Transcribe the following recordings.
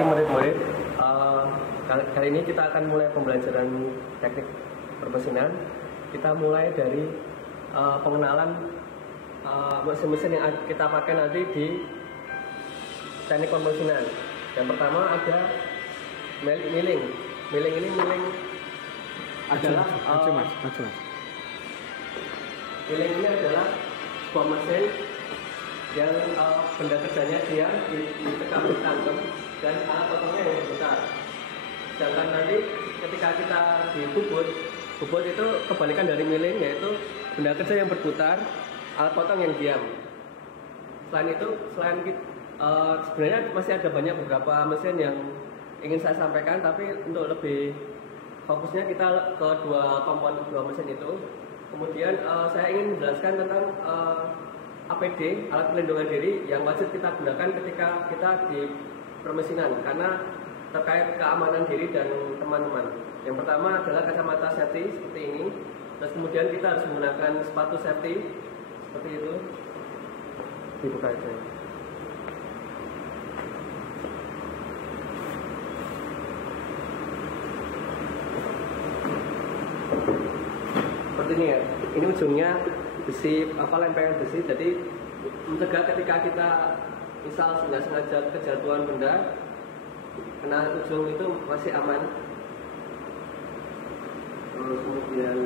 Murid-murid, kali ini kita akan mulai pembelajaran teknik permesinan. Kita mulai dari pengenalan mesin-mesin yang kita pakai nanti di teknik permesinan. Yang pertama ada milling. Milling ini adalah milling ini adalah sebuah mesin yang benda kerjanya dia ditekap ditangkap dan alat potongnya yang besar. Sedangkan nanti ketika kita di bubut itu kebalikan dari milling, yaitu benda kerja yang berputar, alat potong yang diam. Selain sebenarnya masih ada banyak beberapa mesin yang ingin saya sampaikan, tapi untuk lebih fokusnya kita ke dua mesin itu. Kemudian saya ingin menjelaskan tentang APD, alat pelindungan diri, yang wajib kita gunakan ketika kita di permesinan karena terkait keamanan diri dan teman-teman. Yang pertama adalah kacamata safety seperti ini. Terus kemudian kita harus menggunakan sepatu safety seperti itu. Dibuka aja. Seperti ini ya. Ini ujungnya besi, lempengan besi. Jadi mencegah ketika kita misal nggak sengaja kejatuhan benda, kena ujung itu masih aman. Terus kemudian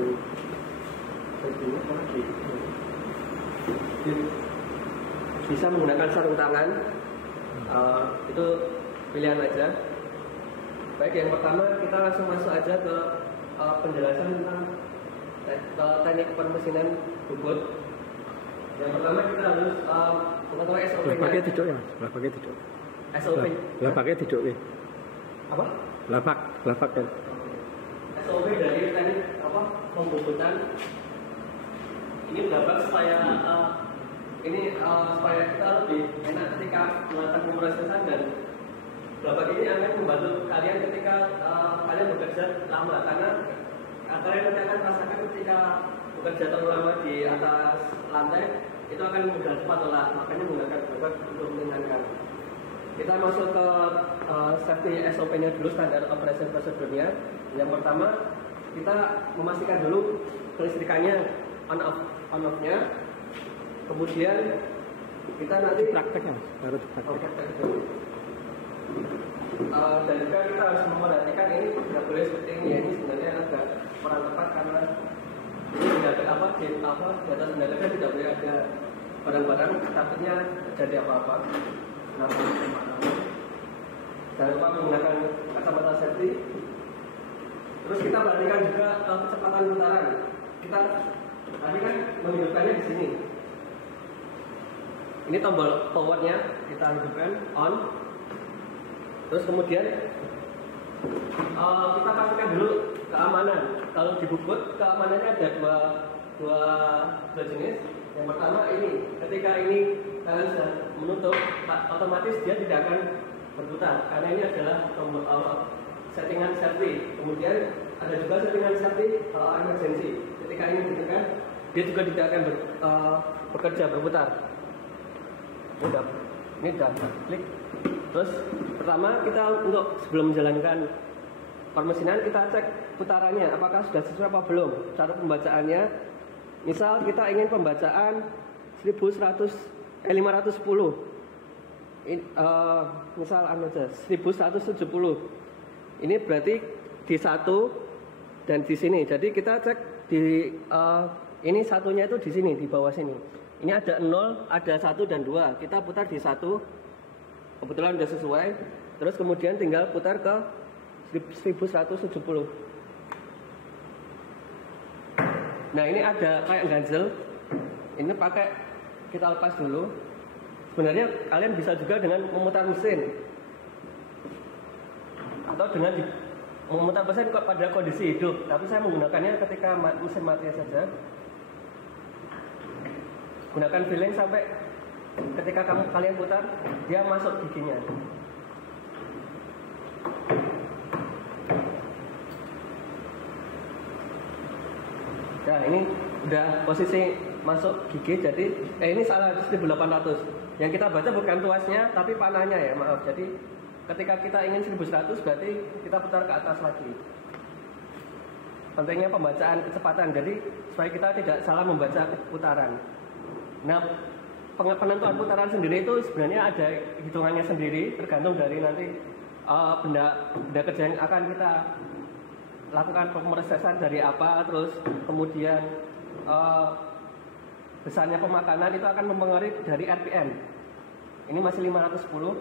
ini apa lagi? Bisa menggunakan sarung tangan. Itu pilihan aja. Baik, yang pertama kita langsung masuk aja ke penjelasan tentang teknik permesinan bubut. Yang pertama kita harus mengetahui SOP-nya. Pakai tidur ya, Mas. Pakai tidur. SOP. Pakai tidur ya. Apa? Lapak kan. SOP dari teknik pembubutan. Ini berapa supaya supaya kita lebih enak ketika melakukan pemrosesan, dan berapa ini akan membantu kalian ketika kalian bekerja lama, karena kalian nanti akan merasakan ketika bekerja terlalu lama di atas lantai itu akan mudah cepat lelah, makanya menggunakan berbat untuk meringankan. Kita masuk ke safety SOP-nya dulu, standar operation procedure-nya. Yang pertama kita memastikan dulu kelistrikannya on off-nya. Kemudian kita nanti prakteknya baru praktek dulu. Dan juga kita harus memperhatikan ini tidak boleh seperti ini ya. Ini sebenarnya agak kurang tepat karena ini tidak ada di atas benda kerja tidak boleh ada barang-barang, takutnya terjadi apa-apa. Jangan lupa menggunakan kacamata safety. Terus kita perhatikan juga kecepatan putaran. Kita tadi kan menghidupkannya di sini. Ini tombol powernya kita hidupkan on. Terus kemudian kita pastikan dulu keamanan. Kalau di bubut keamanannya ada dua jenis. Yang pertama ini, ketika ini kalian sudah menutup, otomatis dia tidak akan berputar karena ini adalah tombol settingan safety. Kemudian ada juga settingan safety emergency. Ketika ini ditekan, dia juga tidak akan bekerja berputar. Ini udah klik. Terus pertama kita untuk sebelum menjalankan permesinan kita cek putarannya apakah sudah sesuai apa belum. Cara pembacaannya, misal kita ingin pembacaan 510. Misal aja 1170. Ini berarti di satu dan di sini. Jadi kita cek di ini satunya itu di sini, di bawah sini. Ini ada 0, ada 1 dan 2. Kita putar di 1. Kebetulan sudah sesuai. Terus kemudian tinggal putar ke 1170. Nah, ini ada kayak ganjel. Ini pakai kita lepas dulu. Sebenarnya kalian bisa juga dengan memutar mesin. Atau dengan memutar mesin pada kondisi hidup. Tapi saya menggunakannya ketika mesin mati saja. Gunakan filling sampai ketika kalian putar, dia masuk giginya. Nah, ini udah posisi masuk gigi, jadi ini salah 1800. Yang kita baca bukan tuasnya tapi panahnya ya, maaf. Jadi ketika kita ingin 1100 berarti kita putar ke atas lagi. Pentingnya pembacaan kecepatan, jadi supaya kita tidak salah membaca putaran. Nah, penentuan putaran sendiri itu sebenarnya ada hitungannya sendiri, tergantung dari nanti benda kerja yang akan kita lakukan pemrosesan dari apa, terus kemudian besarnya pemakanan itu akan mempengaruhi dari RPM. Ini masih 510.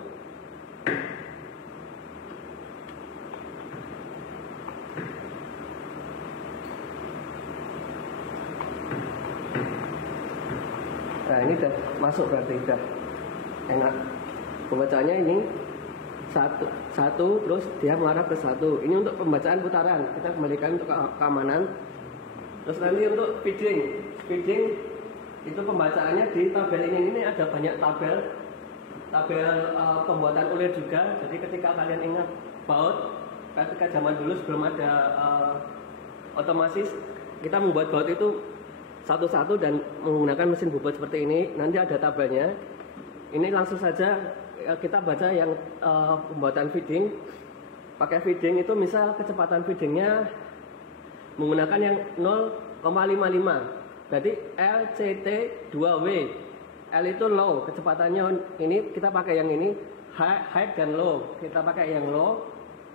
Nah, ini udah masuk berarti udah enak. Pembacaannya ini satu terus dia mengarah ke 1. Ini untuk pembacaan putaran. Kita kembalikan untuk keamanan. Terus nanti untuk feeding itu pembacaannya di tabel ini ada banyak tabel pembuatan ulir juga. Jadi ketika kalian ingat baut, ketika zaman dulu sebelum ada otomatis, kita membuat baut itu satu-satu dan menggunakan mesin bobot seperti ini. Nanti ada tabelnya. Ini langsung saja kita baca yang pembuatan feeding. Pakai feeding itu misal kecepatan feedingnya menggunakan yang 0,55. Berarti LCT 2W. L itu low, kecepatannya ini kita pakai yang ini, high dan low. Kita pakai yang low.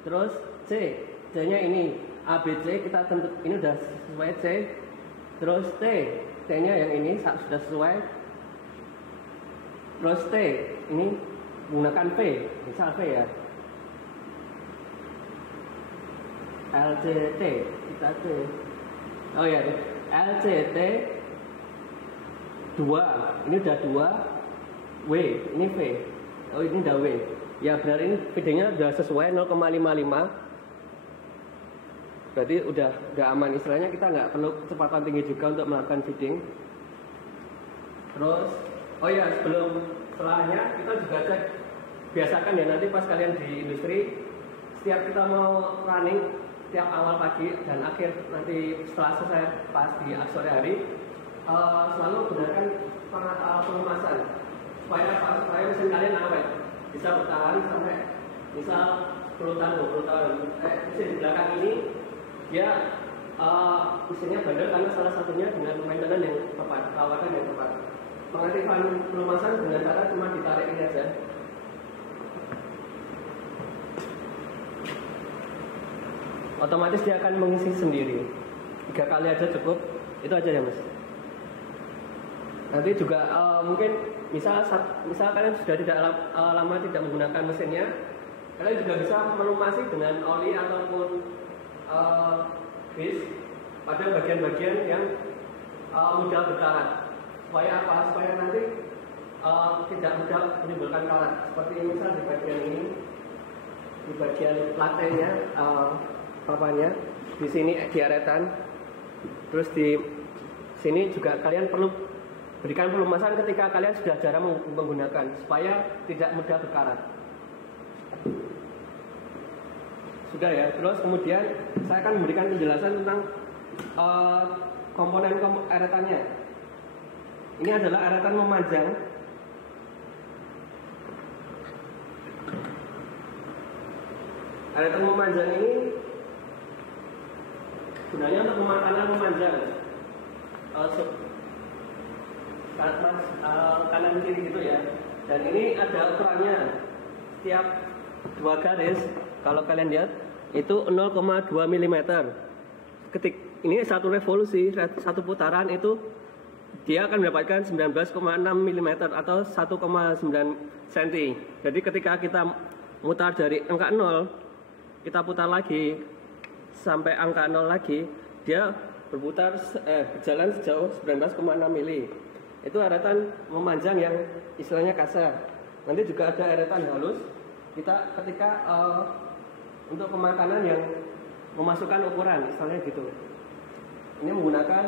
Terus C-nya ini ABC kita tentu ini udah sesuai C. Terus T-nya yang ini sudah sesuai. Terus T ini menggunakan V, misal V ya. LCT kita T. Oh ya, LCT 2. Ini udah 2 W, ini V. Oh ini udah W. Ya benar, ini feedingnya udah sesuai 0,55. Berarti udah aman, istilahnya kita nggak perlu kecepatan tinggi juga untuk melakukan feeding. Terus, oh ya setelahnya kita juga cek, biasakan ya nanti pas kalian di industri, setiap kita mau running, setiap awal pagi dan akhir nanti setelah selesai pas di sore hari, selalu gunakan pengemasan supaya mesin kalian awet, bisa bertahan sampai misal 10 tahun, 20 tahun. Mesin di belakang ini ya mesinnya bandel karena salah satunya dengan maintenance yang tepat, perawatan yang tepat. Pengaktifan pelumasan dengan cara cuma ditarik ini aja. Otomatis dia akan mengisi sendiri. 3 kali aja cukup, itu aja ya mas. Nanti juga mungkin misal kalian sudah tidak lama tidak menggunakan mesinnya, kalian juga bisa melumasi dengan oli ataupun grease pada bagian-bagian yang mudah berkarat. Supaya apa? Supaya nanti tidak mudah menimbulkan karat. Seperti misal di bagian ini, di bagian latenya, papanya, di sini di aretan, terus di sini juga kalian perlu berikan pelumasan ketika kalian sudah jarang menggunakan, supaya tidak mudah berkarat. Sudah ya. Terus kemudian saya akan memberikan penjelasan tentang komponen eretannya. Ini adalah eretan memanjang. Eretan memanjang ini gunanya untuk pemakanan memanjang. Kanan kiri gitu ya. Dan ini ada ukurannya. Setiap 2 garis, kalau kalian lihat itu 0,2 mm. Ini satu revolusi, satu putaran itu dia akan mendapatkan 19,6 mm atau 1,9 cm. Jadi ketika kita mutar dari angka 0, kita putar lagi sampai angka 0 lagi, dia berjalan sejauh 19,6 mm. Itu eretan memanjang yang istilahnya kasar. Nanti juga ada eretan halus. Kita ketika untuk pemakanan yang memasukkan ukuran, istilahnya gitu. Ini menggunakan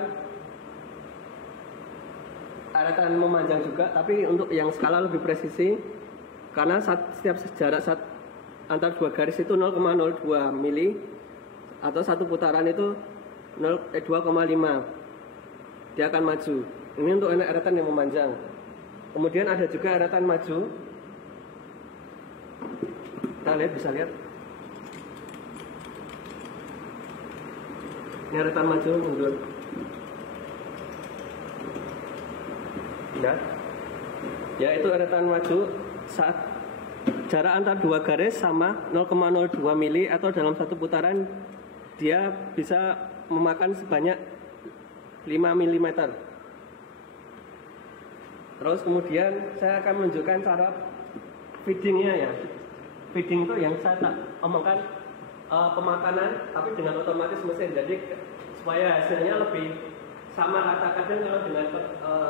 eretan memanjang juga, tapi untuk yang skala lebih presisi, karena setiap jarak antar 2 garis itu 0,02 mili atau satu putaran itu 2,5, dia akan maju. Ini untuk eretan yang memanjang. Kemudian ada juga eretan maju. Kita lihat, bisa lihat. Ini retan maju mundur. Ya, itu retan maju saat jarak antar dua garis sama 0,02 mili atau dalam satu putaran dia bisa memakan sebanyak 5 mm. Terus kemudian saya akan menunjukkan cara feedingnya ya. Feeding itu yang saya tak omongkan pemakanan tapi dengan otomatis mesin, jadi supaya hasilnya lebih sama rata. Kadang kalau dengan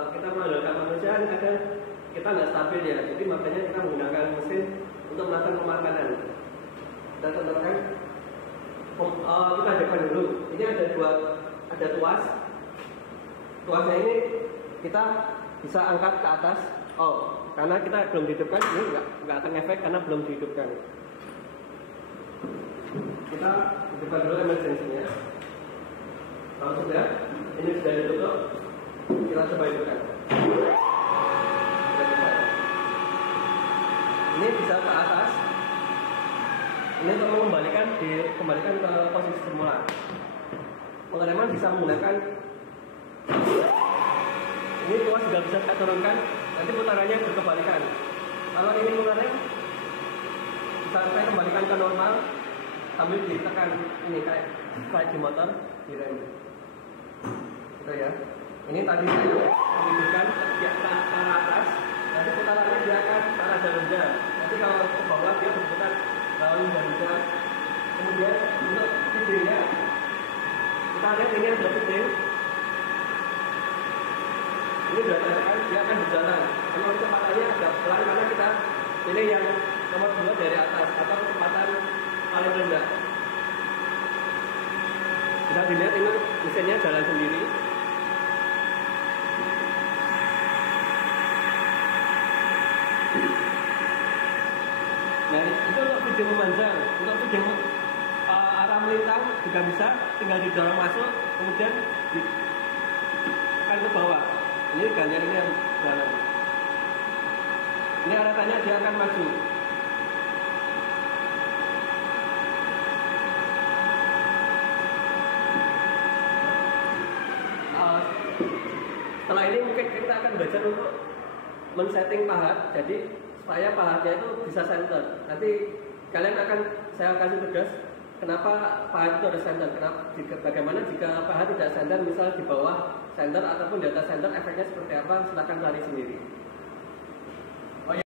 kita mengandalkan manusia kadang kita nggak stabil ya, jadi makanya kita menggunakan mesin untuk melakukan pemakanan. Kita contohkan, kita hidupkan dulu. Ini ada tuasnya ini kita bisa angkat ke atas. Karena kita belum dihidupkan, ini nggak akan efek karena belum dihidupkan. Kita hidupkan dulu emergensinya. Kalau sudah, ini sudah ditutup, kita coba hidupkan. Ini bisa ke atas. Ini untuk dikembalikan ke posisi semula. Pengereman bisa menggunakan. Ini tuas juga bisa kita turunkan. Nanti putarannya berkebalikan. Kalau ini mengerem, bisa saya kembalikan ke normal sambil ditekan ini kayak di motor direm. Gitu ya. Ini tadi saya menunjukkan ke arah atas. Nanti putarannya dia akan ke arah rendah. Nanti kalau ke bawah dia berputar lalu rendah. Kemudian untuk feedingnya, kita lihat ini ada feeding. Ini sudah tekan, dia akan berjalan. Kalau kecepatannya agak pelan karena kita pilih yang nomor 2 dari atas atau kecepatan paling rendah. Bisa dilihat ini mesinnya jalan sendiri. Nah, itu untuk feeding memanjang. Untuk feeding arah melintang juga bisa, tinggal didorong masuk, kemudian ditekan ke bawah. Ini gantian ini yang jalan. Ini arahannya dia akan maju. Setelah ini mungkin kita akan belajar untuk men-setting pahat. Jadi supaya pahatnya itu bisa center. Nanti saya kasih tugas kenapa pahat itu harus center. Bagaimana jika pahat tidak center, misal di bawah center ataupun di atas center, efeknya seperti apa? Silakan cari sendiri.